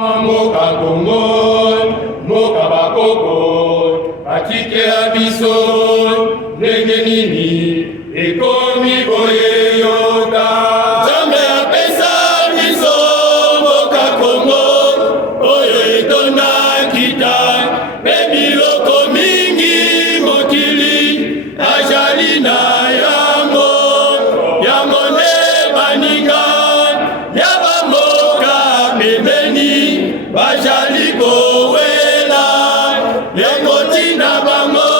Moka Kongo, moka bakoko, batikela biso ndenge nini ekomi boye yoka. Nzambe apesa biso moka Kongo oyo etonda kita mpe biloko mingi mokili azali na yango. Yango nde baninga ya bamboka pembeni bajali kowela lekotina bango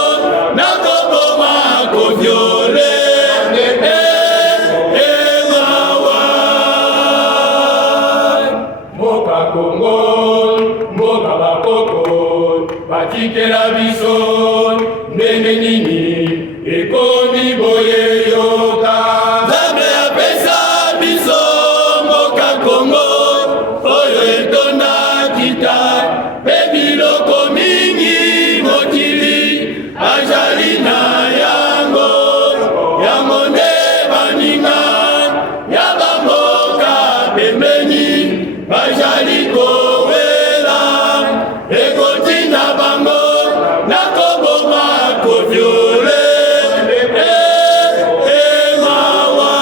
nakoboma koviole mawa. Moka Kongo, moka bakoko, batikela biso ndenge nini ekomi boye yoka. Nzambe apesa biso moka Kongo oyo etonda kita mpe biloko mingi mokili azali na yango. Yango nde baninga ya bamboka pembeni bazali kowela ekotinda bango nakoboma koviole mawa.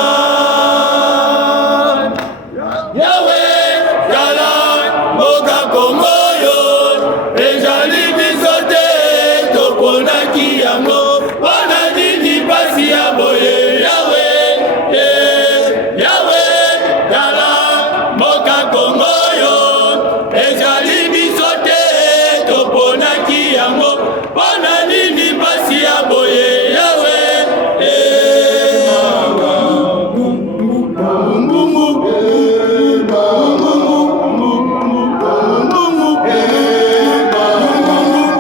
Yawe tala moka Kongo yo ezali biso te toponaki yango.